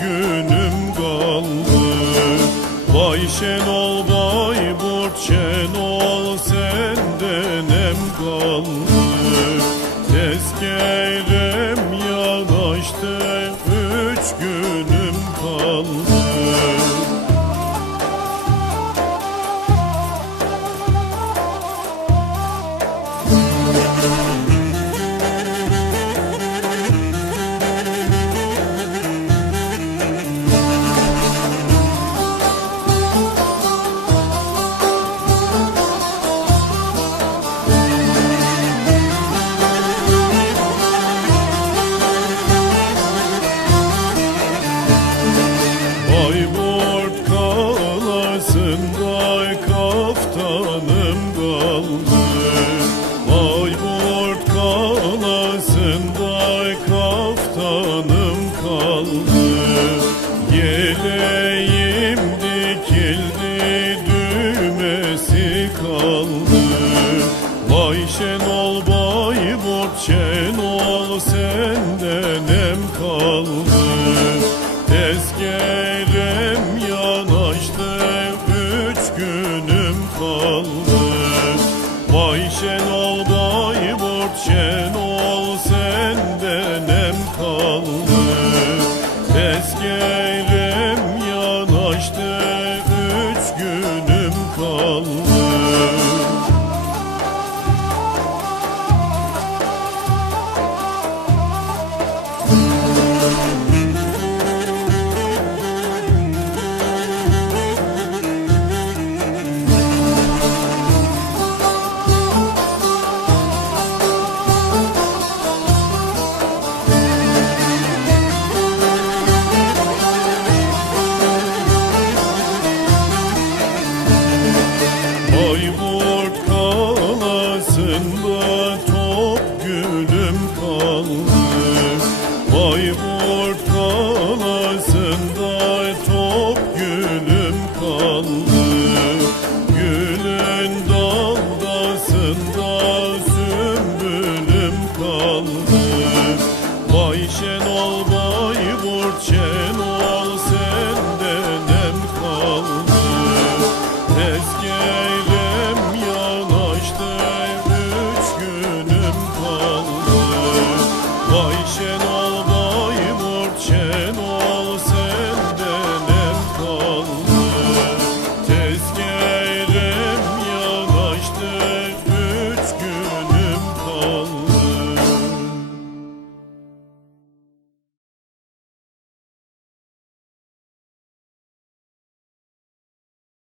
günüm kaldı. Vay Şenol vay Burç Şenol senden hem kaldı. Tezkerem yanaştı üç günüm kaldı. Bayburt kalasında kaftanım kaldı. Bayburt kalasında kaftanım kaldı. Yeleğim dikildi düğmesi kaldı. Vay Şenol Bayburt Şenol açtı Bayburt kalasında top gülüm kaldı Bayburt kalasında top gülüm kaldı